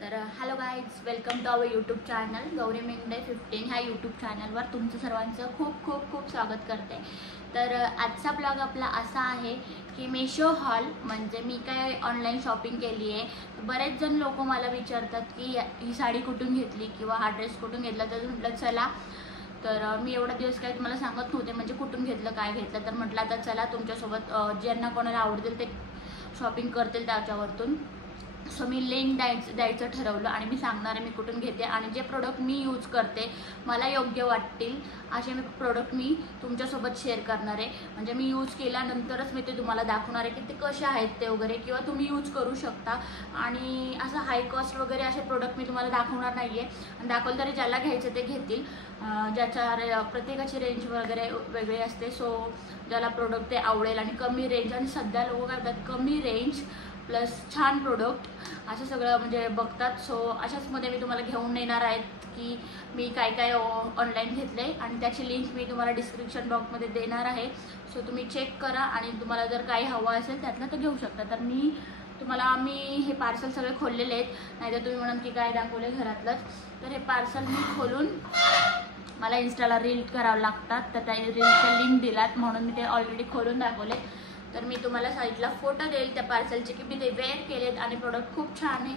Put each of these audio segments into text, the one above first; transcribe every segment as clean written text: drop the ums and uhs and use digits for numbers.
तर hello guys, welcome to our YouTube channel Gauri Mendhe 15 ह्या YouTube चॅनलवर तुमचं सर्वांचं खूप खूप खूप स्वागत करते. तर आजचा ब्लॉग आपला असा आहे की मेशो हॉल म्हणजे मी काय ऑनलाईन शॉपिंग केली आहे. बरेच जण लोक मला विचारतात की ही साडी कुठून घेतली किंवा हा ड्रेस कुठून घेतला. तर म्हटलं चला, तर मी एवढा दिवस काय तुम्हाला सांगत नव्हते म्हणजे कुठून घेतलं काय घेतलं. तर म्हटलं आता चला तुमच्यासोबत ज्यांना कोणाला आवडतील ते शॉपिंग करतील त्याच्यावरतून. सो मी लिंक द्यायचं ठरवलं आणि मी सांगणार आहे मी कुठून घेते आणि जे प्रोडक्ट मी यूज करते मला योग्य वाटतील असे प्रोडक्ट मी तुमच्यासोबत शेअर करणार आहे. म्हणजे मी यूज केल्यानंतरच मी ते तुम्हाला दाखवणार आहे की ते कसे आहेत ते वगैरे, किंवा तुम्ही यूज करू शकता. आणि असं हाय कॉस्ट वगैरे असे प्रोडक्ट मी तुम्हाला दाखवणार नाही आहे. आणि दाखवलं तरी ज्याला घ्यायचं ते घेतील, ज्याच्या प्रत्येकाची रेंज वगैरे वेगळी असते. सो ज्याला प्रोडक्ट ते आवडेल आणि कमी रेंज, आणि सध्या लोक करतात कमी रेंज प्लस छान प्रोडक्ट असं सगळं म्हणजे बघतात. सो अशाचमध्ये मी तुम्हाला घेऊन येणार आहेत की मी काय काय ऑनलाईन घेतले आणि त्याची लिंक मी तुम्हाला डिस्क्रिप्शन बॉक्समध्ये देणार आहे. सो तुम्ही चेक करा आणि तुम्हाला जर काही हवं असेल त्यातलं तर घेऊ शकता. तर मी हे पार्सल सगळे खोललेले आहेत, नाहीतर तुम्ही म्हणाल की काय दाखवले घरातलंच. तर हे पार्सल मी खोलून मला इन्स्टाला रील करावं लागतात, तर त्या रीलच्या लिंक दिलात म्हणून मी ते ऑलरेडी खोलून दाखवले. तर मी तुम्हाला साईडला फोटो देईल त्या पार्सलचे की मी ते वेअर केलेत आणि प्रोडक्ट खूप छान आहे.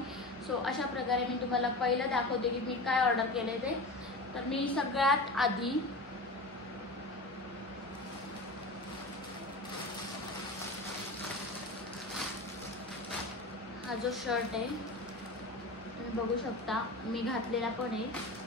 सो अशा प्रकारे मी तुम्हाला पहिलं दाखवते की मी काय ऑर्डर केले ते. तर मी सगळ्यात आधी हा जो शर्ट आहे तुम्ही बघू शकता, मी घातलेला पण आहे.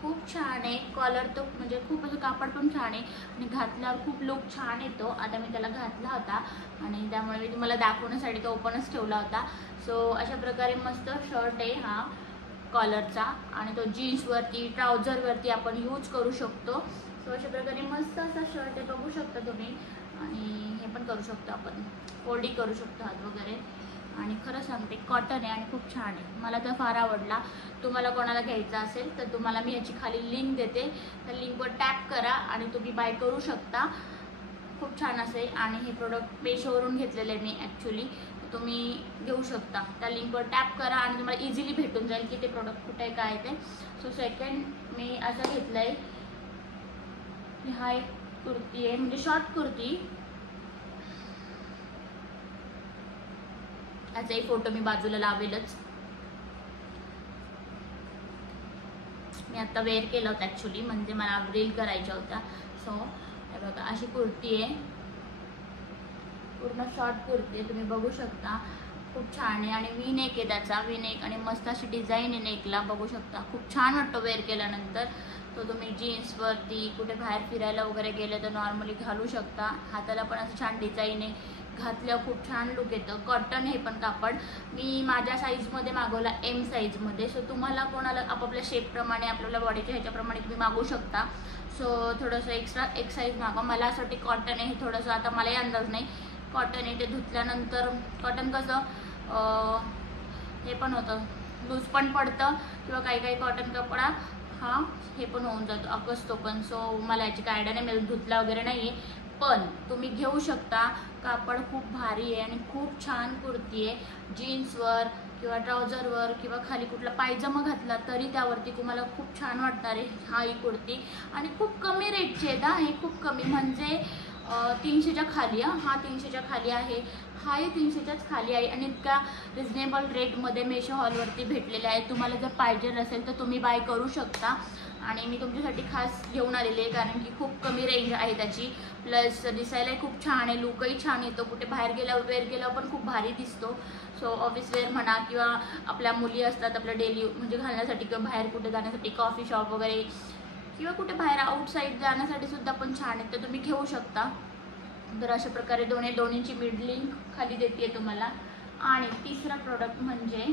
खूप छान आहे. कॉलर तो म्हणजे खूप असं कापड पण छान आहे आणि घातल्यावर खूप लुक छान येतो. आता मी त्याला घातला होता आणि त्यामुळे मी तुम्हाला दाखवण्यासाठी तो ओपनच ठेवला होता. सो अशा प्रकारे मस्त शर्ट आहे हा कॉलरचा, आणि तो जीन्सवरती ट्राउझरवरती आपण यूज करू शकतो. सो अशा प्रकारे मस्त असा शर्ट आहे, बघू शकता तुम्ही. आणि हे पण करू शकतो आपण, फोल्डिंग करू शकतो हात वगैरे. आणि खरं सांगते कॉटन आहे आणि खूप छान आहे, मला तर फार आवडला. तुम्हाला कोणाला घ्यायचा असेल तर तुम्हाला मी ह्याची खाली लिंक देते, त्या लिंकवर टॅप करा आणि तुम्ही बाय करू शकता. खूप छान असेल. आणि हे प्रोडक्ट मेशोवरून घेतलेलं आहे मी ॲक्च्युली, तुम्ही घेऊ शकता. त्या लिंकवर टॅप करा आणि तुम्हाला इझिली भेटून जाईल की ते प्रोडक्ट कुठे काय ते. सो सेकंड मी असं घेतलं आहे की हा एक कुर्ती आहे, म्हणजे शॉर्ट कुर्ती. याचाही फोटो मी बाजूला लावेलच. मी आता वेअर केलं होतं ॲक्च्युली, म्हणजे मला रील करायच्या होत्या. सो हे बघा अशी कुर्ती आहे, पूर्ण शॉर्ट कुर्ती आहे, तुम्ही बघू शकता. खूप छान आहे आणि वी नेक आहे त्याचा, वी नेक आणि मस्त अशी डिझाईन आहे नेकला, बघू शकता. खूप छान वाटतो वेअर केल्यानंतर. तो तुम्ही जीन्सवरती कुठे बाहेर फिरायला वगैरे गेले तर नॉर्मली घालू शकता. हाताला पण असं छान डिझाईन आहे, घातल्यावर खूप छान लुक येतं. कॉटन हे पण कापड मी माझ्या साईजमध्ये मागवला, एम साईजमध्ये. सो तुम्हाला कोणाला आपापल्या शेपप्रमाणे आपल्याला बॉडीच्या ह्याच्याप्रमाणे तुम्ही मागवू शकता. सो थोडंसं एक्स्ट्रा एक साईज मागवा. मला असं वाटते कॉटन आहे हे थोडंसं, आता मलाही अंदाज नाही. कॉटन आहे ते धुतल्यानंतर कॉटन कसं हे पण होतं, लूज पण पडतं, किंवा काही काही कॉटन कपडा हा हे पण होऊन जातो, अकसतो पण. सो मला याची काय आयडिया नाही, मी धुतला वगैरे नाही आहे, पण तुम्ही घेऊ शकता. कापड खूप भारी आहे आणि खूप छान कुर्ती आहे. जीन्सवर किंवा ट्राउझरवर किंवा खाली कुठला पायजमा घातला तरी त्यावरती तुम्हाला खूप छान वाटणार आहे हा ही कुर्ती. आणि खूप कमी रेटची आहे हे, खूप कमी म्हणजे 300च्या खाली. हा 300च्या खाली आहे, हाही 300च्याच खाली आहे आणि इतका रिजनेबल रेटमध्ये मेशो हॉलवरती भेटलेले आहे. तुम्हाला जर पाहिजे असेल तर तुम्ही बाय करू शकता. आणि मी तुमच्यासाठी खास घेऊन आलेली आहे कारण की खूप कमी रेंज आहे त्याची, प्लस दिसायलाही खूप छान आहे, लुकही छान येतो. कुठे बाहेर गेल्यावर वेअर केल्यावर पण खूप भारी दिसतो. सो ऑफिस वेअर म्हणा किंवा आपल्या मुली असतात आपल्या डेली म्हणजे घालण्यासाठी, किंवा बाहेर कुठे जाण्यासाठी कॉफी शॉप वगैरे किंवा कुठे बाहेर आउटसाईड जाण्यासाठी सुद्धा पण छान आहे, तर तुम्ही घेऊ शकता. तर अशा प्रकारे दोन्हीची मिड लिंक खाली देते तुम्हाला. आणि तिसरा प्रोडक्ट म्हणजे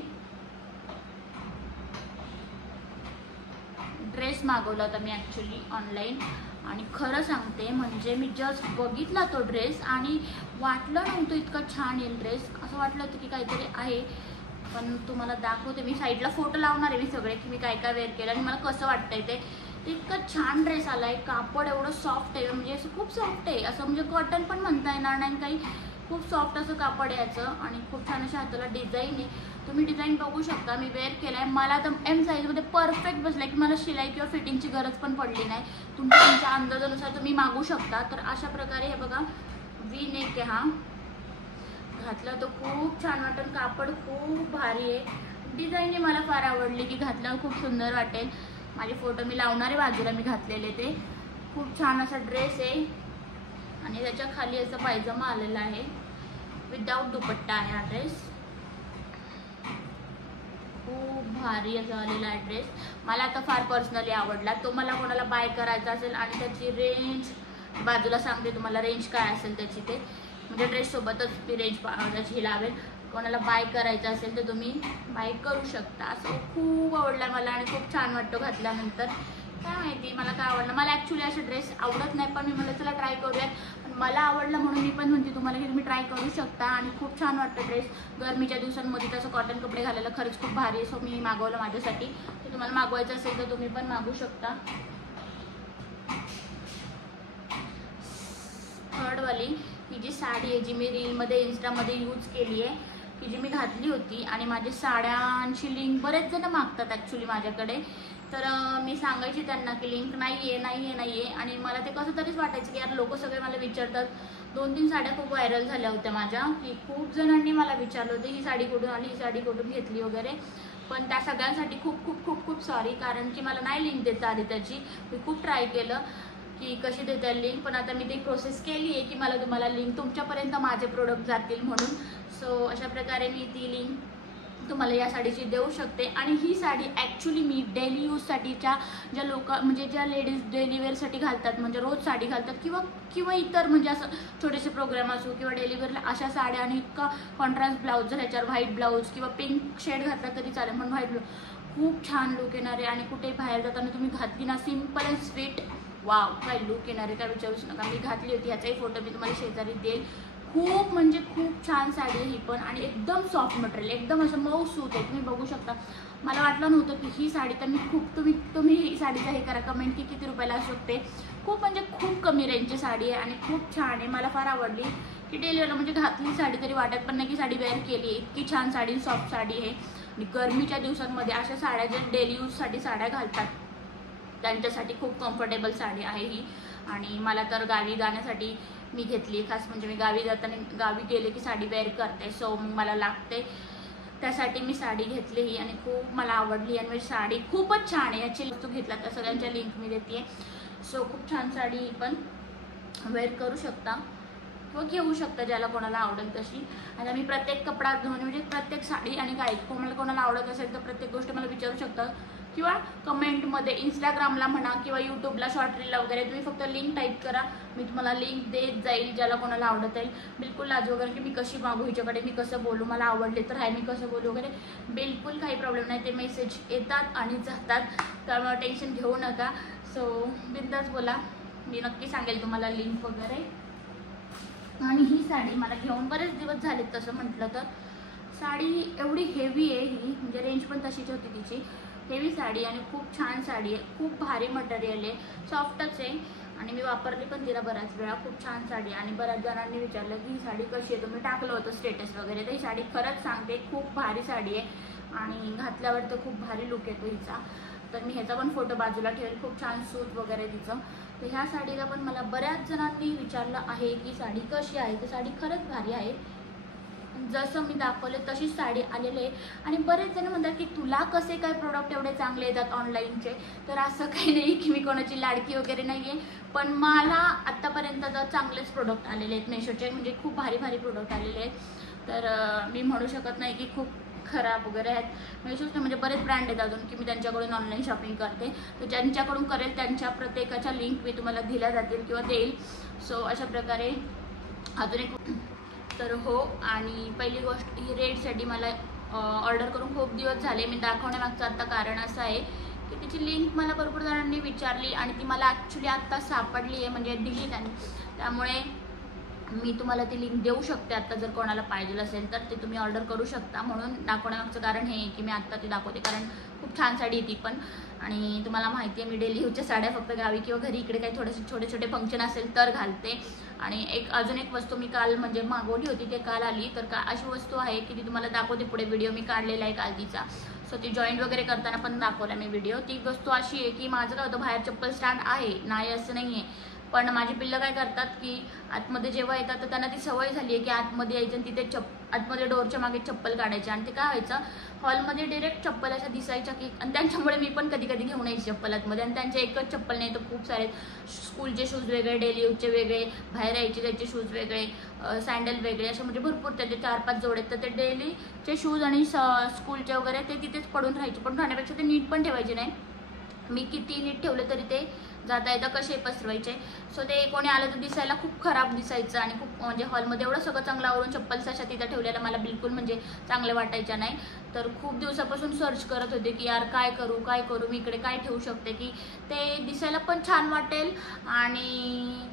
ड्रेस मागवला होता मी ॲक्च्युली ऑनलाईन. आणि खरं सांगते म्हणजे मी जस्ट बघितला तो ड्रेस आणि वाटलं नव्हतं इतका छान येईल ड्रेस. असं वाटलं होतं की काहीतरी आहे, पण तुम्हाला दाखवते. मी साईडला फोटो लावणार आहे मी सगळे की मी काय काय वेअर केलं आणि मला कसं वाटतंय ते. इतका छान ड्रेस आला आहे, कापड एवढं सॉफ्ट आहे, म्हणजे असं खूप सॉफ्ट आहे, असं म्हणजे कॉटन पण म्हणता येणार नाही काही, खूप सॉफ्ट असं कापड याचं आणि खूप छान अशा हाताला डिझाईन आहे. तुम्ही डिझाईन बघू शकता. मी वेअर केला आहे. मला तर एम साईजमध्ये परफेक्ट बसला की मला शिलाई किंवा फिटिंगची गरज पण पडली नाही. तुमच्या अंदाजानुसार तुम्ही मागू शकता. तर अशा प्रकारे हे बघा वी नेक आहे. हा घातला तर खूप छान वाटेल. कापड खूप भारी आहे. डिझाईन मला फार आवडली की घातल्यावर खूप सुंदर वाटेल. माझे फोटो मी लावणार आहे बाजूला मी घातलेले ते. खूप छान असा ड्रेस आहे आणि त्याच्या खाली असा पायजमा आलेला आहे. विदाउट दुपट्टा आहे हा ड्रेस. खूप भारी असा आलेला आहे ड्रेस. मला आता फार पर्सनली आवडला. तो मला कोणाला बाय करायचा असेल आणि त्याची रेंज बाजूला सांगते तुम्हाला रेंज काय असेल त्याची, ते म्हणजे ड्रेससोबतच ती रेंज त्याची लावेल. कोणाला बाय करायचं असेल तर तुम्ही बाय करू शकता. असं खूप आवडला मला आणि खूप छान वाटतो घातल्यानंतर. काय माहिती मला काय आवडलं. मला ॲक्च्युली असे ड्रेस आवडत नाही पण मी म्हणलं चला ट्राय करूयात. पण मला आवडलं म्हणून मी पण म्हणते तुम्हाला की तुम्ही ट्राय करू शकता आणि खूप छान वाटतं ड्रेस. गरमीच्या दिवसांमध्ये तसं कॉटन कपडे घालायला खरंच खूप भारी आहे. सो मी मागवलं माझ्यासाठी. तर तुम्हाला मागवायचं असेल तर तुम्ही पण मागू शकता. थर्डवाली ही जी साडी आहे जी मी रीलमध्ये इन्स्टामध्ये यूज केली आहे की जी मी घातली होती आणि माझी साड्यांची लिंक बरेच जण मागतात ॲक्च्युली माझ्याकडे. तर मी सांगायची त्यांना की लिंक नाही आहे आणि मला ते कसं तरीच वाटायचं की यार लोक सगळे मला विचारतात. 2-3 साड्या खूप व्हायरल झाल्या होत्या माझ्या की खूप जणांनी मला विचारलं होतं ही साडी कुठून आली, ही साडी कुठून घेतली वगैरे. पण त्या सगळ्यांसाठी खूप खूप खूप खूप सॉरी, कारण की मला नाही लिंक देता आली त्याची. मी खूप ट्राय केलं की कशी देता येईल लिंक, पण आता मी ती प्रोसेस केली आहे की मला तुम्हाला लिंक तुमच्यापर्यंत माझे प्रोडक्ट जातील म्हणून. सो अशा प्रकारे मी ती लिंक तुम्हाला या साडीची देऊ शकते. आणि ही साडी ॲक्च्युली मी डेली यूजसाठीच्या ज्या म्हणजे ज्या लेडीज डेली वेअरसाठी घालतात म्हणजे रोज साडी घालतात किंवा इतर म्हणजे असं छोटेसे प्रोग्राम असो किंवा डेली वेअरला अशा साड्या आणि इतका कॉन्ट्रास्ट ब्लाऊज जर ह्याच्यावर व्हाईट ब्लाऊज किंवा पिंक शेड घातला तरी चालेल म्हणून व्हाईट ब्लाऊज खूप छान लुक येणार आहे. आणि कुठे बाहेर जाताना तुम्ही घातली ना सिम्पल अँड स्वीट वाव काय लुक येणार आहे काय विचारूच नका. मी घातली होती ह्याचाही फोटो मी तुम्हाला शेजारी देईल. खूप म्हणजे खूप छान साडी आहे ही पण आणि एकदम सॉफ्ट मटेरियल एकदम असं मऊ सूत आहे. तुम्ही बघू शकता. मला वाटलं नव्हतं की ही साडी तर मी खूप तुम्ही ही साडीचा हे करा कमेंट की किती रुपयाला असू शकते. खूप म्हणजे खूप कमी रेंजची साडी आहे आणि खूप छान आहे. मला फार आवडली की डेलीला म्हणजे घातली साडी तरी वाटत पण नाही की साडी वेअर केली आहे. इतकी छान साडी सॉफ्ट साडी आहे. आणि गरमीच्या दिवसांमध्ये अशा साड्या ज्या डेली यूजसाठी साड्या घालतात त्यांच्यासाठी खूप कम्फर्टेबल साडी आहे ही. आणि मला तर गावी जाण्यासाठी मी घेतली खास म्हणजे मी गावी गेले की साडी वेअर करते. सो मला लागते त्यासाठी मी साडी घेतली ही आणि खूप मला आवडली. आणि माझी साडी खूपच छान आहे. याची वस्तू घेतला तर सगळ्यांच्या लिंक मी देते. सो खूप छान साडी ही पण वेअर करू शकता किंवा घेऊ शकता ज्याला कोणाला आवडेल तशी. आता मी प्रत्येक कपडा म्हणजे प्रत्येक साडी आणि काय कोणाला आवडत असेल तर प्रत्येक गोष्ट मला विचारू शकता किंवा कमेंटमध्ये इंस्टाग्रामला म्हणा किंवा यूट्यूबला शॉर्ट रीलला वगैरे तुम्ही फक्त लिंक टाईप करा. मी तुम्हाला लिंक देत जाईल ज्याला कोणाला आवडत आहे. बिलकुल लाज वगैरे की मी कशी मागू हिच्याकडे मी कसं बोलू मला आवडले तर आहे मी कसं बोलू वगैरे बिलकुल काही प्रॉब्लेम नाही. ते मेसेज येतात आणि जातात त्यामुळे टेन्शन घेऊ नका. सो बिंदास बोला मी नक्की सांगेल तुम्हाला लिंक वगैरे. आणि ही साडी मला घेऊन बरेच दिवस झालेत तसं म्हटलं तर. साडी एवढी हेवी आहे ही म्हणजे रेंज पण तशीच होती तिची. हेवी साडी आणि खूप छान साडी आहे. खूप भारी मटेरियल आहे. सॉफ्टच आहे आणि मी वापरली पण तिला बऱ्याच वेळा. खूप छान साडी आणि बऱ्याच जणांनी विचारलं की ही साडी कशी आहे. तुम्ही टाकलं होतं स्टेटस वगैरे तर ही साडी खरंच सांगते खूप भारी साडी आहे आणि घातल्यावर तर खूप भारी लुक येतो हिचा. तर मी ह्याचा पण फोटो बाजूला ठेवेल. खूप छान सूट वगैरे तिचं. तर ह्या साडीला पण मला बऱ्याच जणांनी विचारलं आहे की साडी कशी आहे. तर साडी खरंच भारी आहे. जसं मी दाखवले तशीच साडी आलेली आहे. आणि बरेच जण म्हणतात की तुला कसे काय प्रोडक्ट एवढे चांगले येतात ऑनलाईनचे. तर असं काही नाही की मी कोणाची लाडकी वगैरे नाही आहे. पण मला आत्तापर्यंत तर चांगलेच प्रोडक्ट आलेले आहेत मेशोचे म्हणजे खूप भारी भारी प्रोडक्ट आलेले आहेत. तर मी म्हणू शकत नाही की खूप खराब वगैरे आहेत. मेशोचे म्हणजे बरेच ब्रँड आहेत अजून की मी त्यांच्याकडून ऑनलाईन शॉपिंग करते. तर ज्यांच्याकडून करेल त्यांच्या प्रत्येकाच्या लिंक मी तुम्हाला दिल्या जातील किंवा देईल. सो अशा प्रकारे अजून एक तर हो. आणि पहिली गोष्ट ही रेडसाठी मला ऑर्डर करून खूप दिवस झाले. मी दाखवण्यामागचं आत्ता कारण असं आहे की तिची लिंक मला भरपूर जणांनी विचारली आणि ती मला ॲक्च्युली आत्ता सापडली आहे म्हणजे दिली त्यांनी. त्यामुळे मी तुम्हाला ती लिंक देऊ शकते आता, जर कोणाला पाहिजे असेल तर ते तुम्ही ऑर्डर करू शकता. म्हणून दाखवण्यामागचं कारण हे की मी आत्ता ती दाखवते, कारण खूप छान साडी आहे ती पण. आणि तुम्हाला माहिती आहे मी डेली यूजच्या साड्या फक्त गावी किंवा घरी इकडे काही थोडेसे छोटे छोटे फंक्शन असेल तर घालते. आणि अजून एक वस्तू मी काल म्हणजे मागवली होती, ते काल आली. तर अशी वस्तू आहे की ती तुम्हाला दाखवते पुढे, व्हिडिओ मी काढलेला आहे काल तिचा. सो ती जॉईंट वगैरे करताना पण दाखवला मी व्हिडिओ. ती वस्तू अशी आहे की माझं काय होतं, बाहेर चप्पल स्टँड आहे, नाही असं नाही आहे, पण माझी पिल्लं काय करतात की आतमध्ये जेव्हा येतात तर त्यांना ती सवय झाली आहे की आतमध्ये यायचं आणि तिथे आतमध्ये डोरच्या मागे चप्पल काढायची. आणि ते काय व्हायचं, हॉलमध्ये डिरेक्ट चप्पल अशा दिसायच्या की, आणि त्यांच्यामुळे मी पण कधी कधी घेऊन यायची चप्पल आतमध्ये. आणि त्यांचे एकच चप्पल नाही तर खूप सारे स्कूलचे शूज वेगळे, डेली यूजचे वेगळे, बाहेर यायचे त्याचे शूज वेगळे, सँडल वेगळे, असे म्हणजे भरपूर त्याचे 4-5 जोड आहेत. तर ते डेलीचे शूज आणि स्कूलचे वगैरे ते तिथेच पडून राहायचे, पण राहण्यापेक्षा ते नीट पण ठेवायचे नाही. मी किती नीट ठेवले तरी ते जाता येता कसे पसरवायचे. सो ते कोणी आलं तर दिसायला खूप खराब दिसायचं. आणि खूप म्हणजे हॉलमध्ये एवढं सगळं चांगलं आवरून चप्पल्स अशा तिथं ठेवलेल्या मला बिलकुल म्हणजे चांगले वाटायच्या नाही. तर खूप दिवसापासून सर्च करत होते की यार काय करू मी इकडे काय ठेवू शकते की ते दिसायला पण छान वाटेल आणि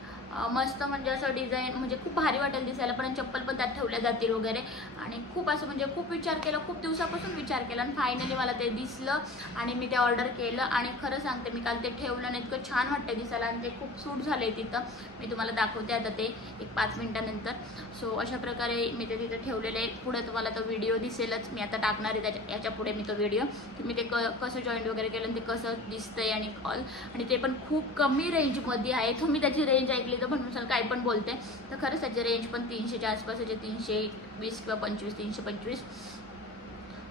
मस्त म्हणजे असं डिझाईन म्हणजे खूप भारी वाटेल दिसायला पण, चप्पल पण त्यात ठेवल्या जातील वगैरे. आणि खूप असं म्हणजे खूप विचार केला, खूप दिवसापासून विचार केला आणि फायनली मला ते दिसलं आणि मी ते ऑर्डर केलं. आणि खरं सांगते मी काल ते ठेवलं आणि इतकं छान वाटतं दिसायला आणि ते खूप सूट झाले तिथं. मी तुम्हाला दाखवते आता ते एक 5 मिनिटानंतर. सो अशा प्रकारे मी ते तिथे ठेवलेले. पुढे तुम्हाला तो व्हिडिओ दिसेलच, मी आता टाकणार आहे याच्या पुढे मी तो व्हिडिओ की मी ते कसं जॉईंट वगैरे केलं आणि ते कसं दिसतंय आणि ऑल. आणि ते पण खूप कमी रेंजमध्ये आहे. तुम्ही त्याची रेंज ऐकली तर म्हणून काय पण बोलते, तर खरंच त्याची रेंज पण 300च्या आसपास आहे, 320 किंवा 25, 325.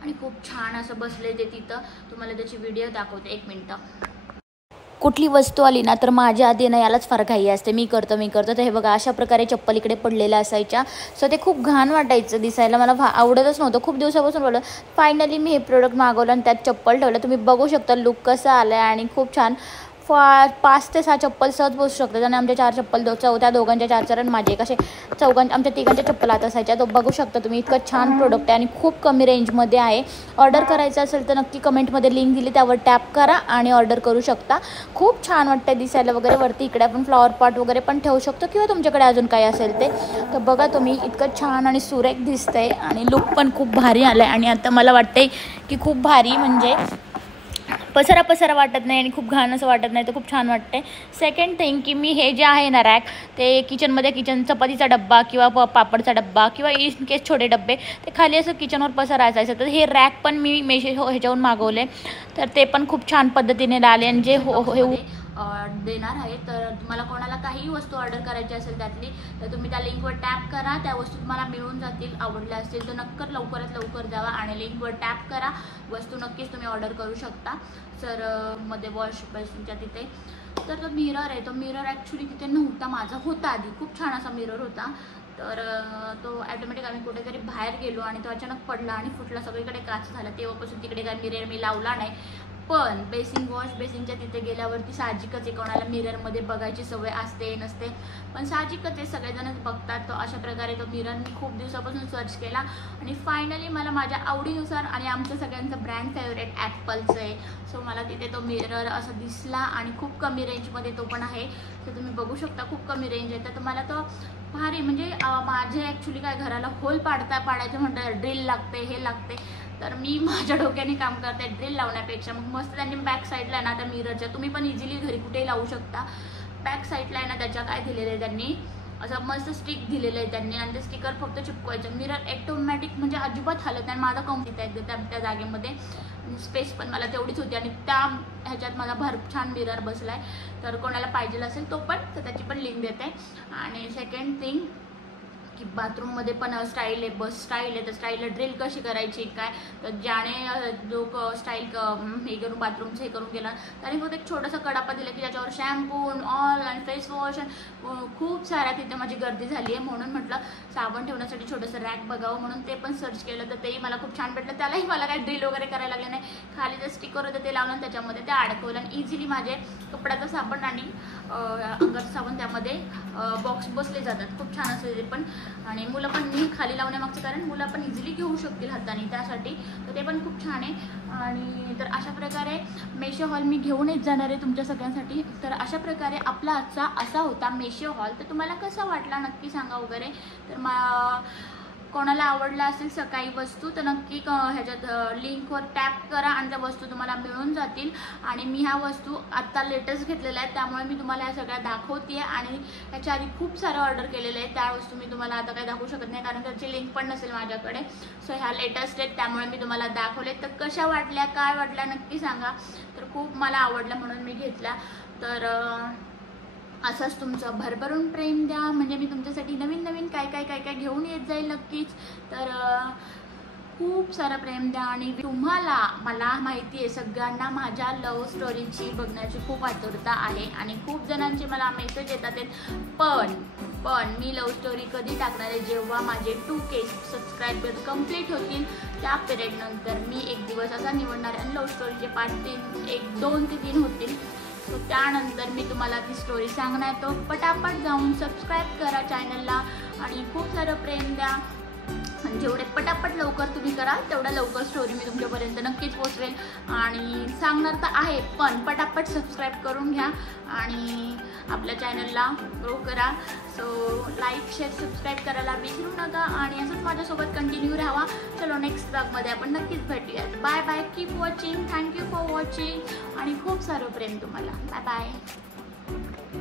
आणि खूप छान असं बसले ते तिथं. तुम्हाला त्याची व्हिडिओ दाखवते 1 मिनिट. कुठली वस्तू आली ना तर माझ्या आधी ना यालाच फार घाई असते, मी करतो तर हे बघा अशा प्रकारे चप्पल इकडे पडलेल्या असायच्या. सो ते खूप घाण वाटायचं दिसायला, मला आवडतच नव्हतं. खूप दिवसापासून बोललं, फायनली मी हे प्रोडक्ट मागवलं आणि त्यात चप्पल ठेवलं. तुम्ही बघू शकता लुक कसा आला आहे आणि खूप छान. 5 ते 6 चप्पल सहज बसू शकतात. आणि आमच्या 4 चप्पल त्या दोघांच्या 4 आणि माझे कसे आमच्या तिघांच्या चप्पल आत असायच्या. तो बघू शकता तुम्ही, इतकं छान प्रोडक्ट आहे आणि खूप कमी रेंजमध्ये आहे. ऑर्डर करायचं असेल तर नक्की कमेंटमध्ये लिंक दिली, त्यावर टॅप करा आणि ऑर्डर करू शकता. खूप छान वाटतं दिसायला वगैरे. वरती इकडे आपण फ्लॉवर पॉट वगैरे पण ठेवू शकतो किंवा तुमच्याकडे अजून काही असेल ते. तर बघा तुम्ही, इतकं छान आणि सुरेख दिसतंय आणि लुक पण खूप भारी आलं आहे. आणि आता मला वाटतंय की खूप भारी म्हणजे पसारा वाटत नाही आणि खूप घाण असं वाटत नाही, तर खूप छान वाटते. सेकंड थिंग की मी हे जे आहे ना रॅक, ते किचन चपातीचा डब्बा किंवा पापडचा डब्बा किंवा इन केस छोटे डब्बे ते खाली असं किचनवर पसारा असायचं. तर हे रॅक पण मी ह्याच्यावरून मागवले, तर ते पण खूप छान पद्धतीने आले. आणि जे देणार आहे. तर तुम्हाला कोणाला काही वस्तू ऑर्डर करायची असेल त्यातली, तर तुम्ही त्या लिंकवर टॅप करा, त्या वस्तू तुम्हाला मिळून जातील. आवडल्या असतील तर नक्की लवकरात लवकर जावा आणि लिंकवर टॅप करा, वस्तू नक्कीच तुम्ही ऑर्डर करू शकता. सर मध्ये वॉश बेसिनच्या तिथे. तर तो मिरर आहे, तो मिरर ॲक्च्युली तिथे नव्हता, माझा होता आधी, खूप छान असा मिरर होता. तर तो ॲटोमॅटिक आम्ही कुठेतरी बाहेर गेलो आणि तो अचानक पडला आणि फुटला, सगळीकडे काच झाला. तेव्हापासून तिकडे काय मिरर मी लावला नाही. पण वॉश बेसिनच्या तिथे गेल्यावरती साहजिकच आहे, कोणाला मिररमध्ये बघायची सवय असते नसते, पण साहजिकच आहे, सगळेजणच बघतात. तो अशा प्रकारे तो मिरर मी खूप दिवसापासून सर्च केला आणि फायनली मला माझ्या आवडीनुसार आणि आमचं सगळ्यांचं ब्रँड फेवरेट ॲपलचं आहे. सो मला तिथे तो मिरर असा दिसला आणि खूप कमी रेंजमध्ये तो पण आहे. तर तुम्ही बघू शकता खूप कमी रेंज आहे. तर तुम्हाला तो भारी म्हणजे माझे ॲक्च्युली काय घराला होल पाडायचं म्हणतात, ड्रिल लागते, हे लागते. तर मी माझ्या डोक्याने काम करते ड्रिल लावण्यापेक्षा. मग मस्त त्यांनी बॅक साईडला आहे ना त्या मिररच्या, तुम्ही पण इझिली घरी कुठेही लावू शकता. बॅक साईडला आहे ना त्याच्या काय दिलेलं आहे त्यांनी, असं मस्त स्टिक दिलेलं आहे त्यांनी आणि ते स्टिकर फक्त चिपकवायचं. मिरर ॲटोमॅटिक म्हणजे अजिबात हालत नाही. माझा कम्फर्ट आहे त्या जागेमध्ये, स्पेस पण मला तेवढीच होती आणि त्या ह्याच्यात मला छान मिरर बसला आहे. तर कोणाला पाहिजे असेल तो पण, तर त्याची पण लिंक देते. आणि सेकंड थिंग की बाथरूममध्ये पण स्टाईल आहे, बस स्टाईल आहे. तर स्टाईलला ड्रिल कशी करायची काय, तर ज्याने जो स्टाईल हे करून बाथरूमचं हे करून गेला त्याने फक्त एक छोटासा कडापा दिला की त्याच्यावर शॅम्पू ऑल आणि फेस वॉश खूप साऱ्या तिथे माझी गर्दी झाली आहे. म्हणून म्हटलं साबण ठेवण्यासाठी छोटंसं रॅक बघावं, म्हणून ते पण सर्च केलं. तर तेही मला खूप छान भेटलं. त्यालाही मला काही ड्रिल वगैरे करायला लागले नाही, खाली जे स्टिकर होतं ते लावलं आणि त्याच्यामध्ये ते अडकवलं आणि इझिली माझे कपड्याचा साबण आणि अंगाचं साबण त्यामध्ये बॉक्स बसले जातात. खूप छान असते ते पण. आणि मुलं पण मी खाली लावण्यामागचं कारण मुलं पण इझिली घेऊ शकतील हाताने त्यासाठी, तर ते पण खूप छान आहे। आणि तर अशा प्रकारे मेशो हॉल मी घेऊन येत जाणार आहे तुमच्या सगळ्यांसाठी। तर अशा प्रकारे आपला आजचा असा होता मेशो हॉल। तर तुम्हाला कसा वाटला नक्की सांगा वगैरे। तर कोणाला आवडला असेल सकाळी वस्तू तर नक्की ह्याच्यात लिंकवर टॅप करा आणि त्या वस्तू तुम्हाला मिळून जातील। आणि मी ह्या वस्तू आत्ता लेटेस्ट घेतलेल्या आहेत त्यामुळे मी तुम्हाला ह्या सगळ्या दाखवते आणि ह्याच्या आधी खूप सारं ऑर्डर केलेलं आहे, त्या वस्तू मी तुम्हाला आता काही दाखवू शकत नाही कारण त्याची लिंक पण नसेल माझ्याकडे। सो ह्या लेटेस्ट आहेत त्यामुळे मी तुम्हाला दाखवले। तर कशा वाटल्या काय वाटल्या नक्की सांगा। तर खूप मला आवडलं म्हणून मी घेतला। तर असंच तुमचं भरभरून प्रेम द्या म्हणजे मी तुमच्यासाठी नवीन नवीन काय काय काय काय घेऊन येत जाईल नक्कीच। तर खूप सारं प्रेम द्या। आणि तुम्हाला मला माहिती आहे सगळ्यांना माझ्या लव्ह स्टोरीची बघण्याची खूप आतुरता आहे आणि खूप जणांचे मला मेसेज येतात पण मी लव्ह स्टोरी कधी टाकणार आहे जेव्हा माझे 2K सबस्क्रायबर कंप्लीट होतील त्या पिरियड नंतर मी एक दिवस असा निवडणार आहे आणि लव्ह स्टोरीचे पार्ट 2 ते 3 होतील। सो त्यानंतर मी तुम्हाला ती स्टोरी सांगणार। तो पटापट जाऊन सबस्क्राईब करा चॅनलला आणि खूप सारं प्रेम द्या। जेवढे पटापट लवकर तुम्ही कराल तेवढ्या लवकर स्टोरी मी तुमच्यापर्यंत नक्कीच पोहोचवेल आणि सांगणार तर आहे पण पटापट सबस्क्राईब करून घ्या आणि आपल्या चॅनलला ग्रो करा। सो लाईक शेअर सबस्क्राईब करायला विसरू नका आणि असंच माझ्यासोबत कंटिन्यू राहा। चलो नेक्स्ट ब्लॉगमध्ये आपण नक्कीच भेटूयात। Bye bye, keep watching, thank you for watching आणि खूप सारं प्रेम तुम्हाला। Bye bye.